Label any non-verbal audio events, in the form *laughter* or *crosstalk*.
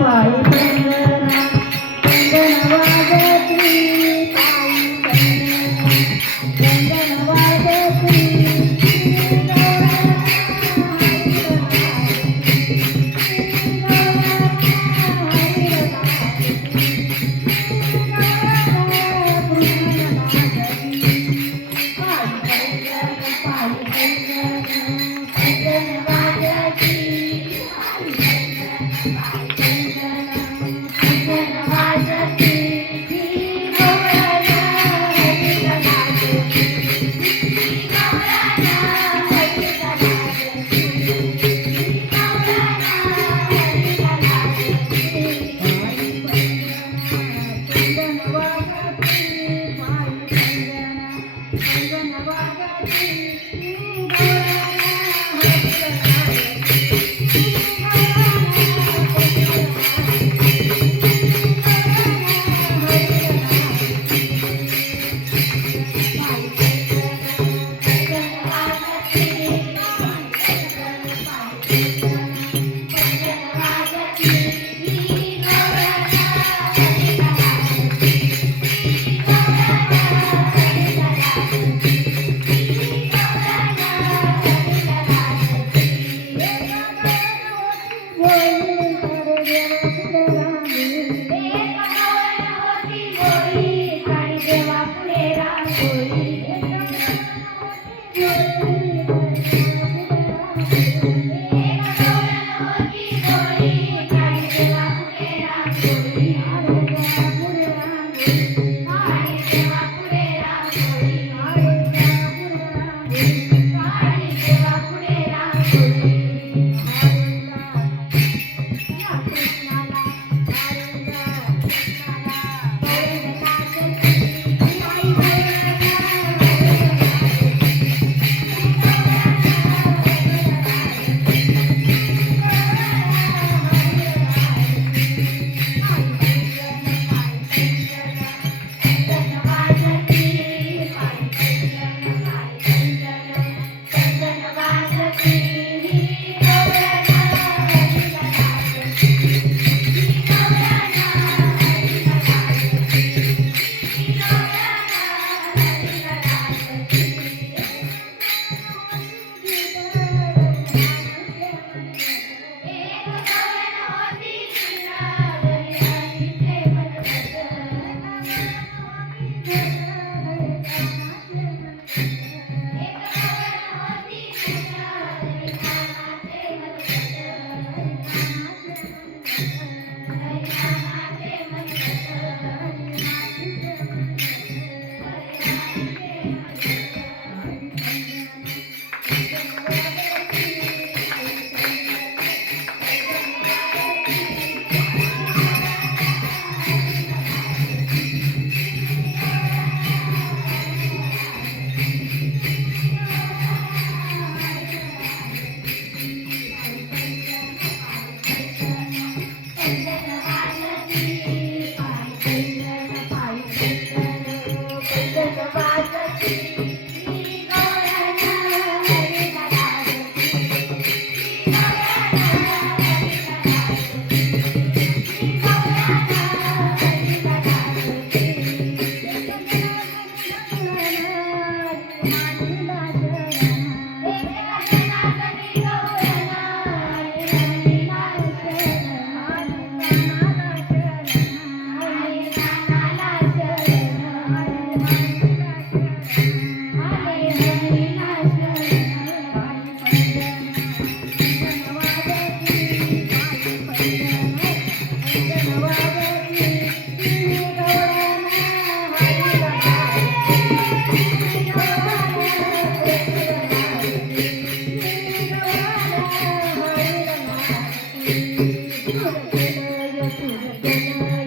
Lain. Yeah. *laughs* 嗯睡睡睡玩 Thank *laughs* you.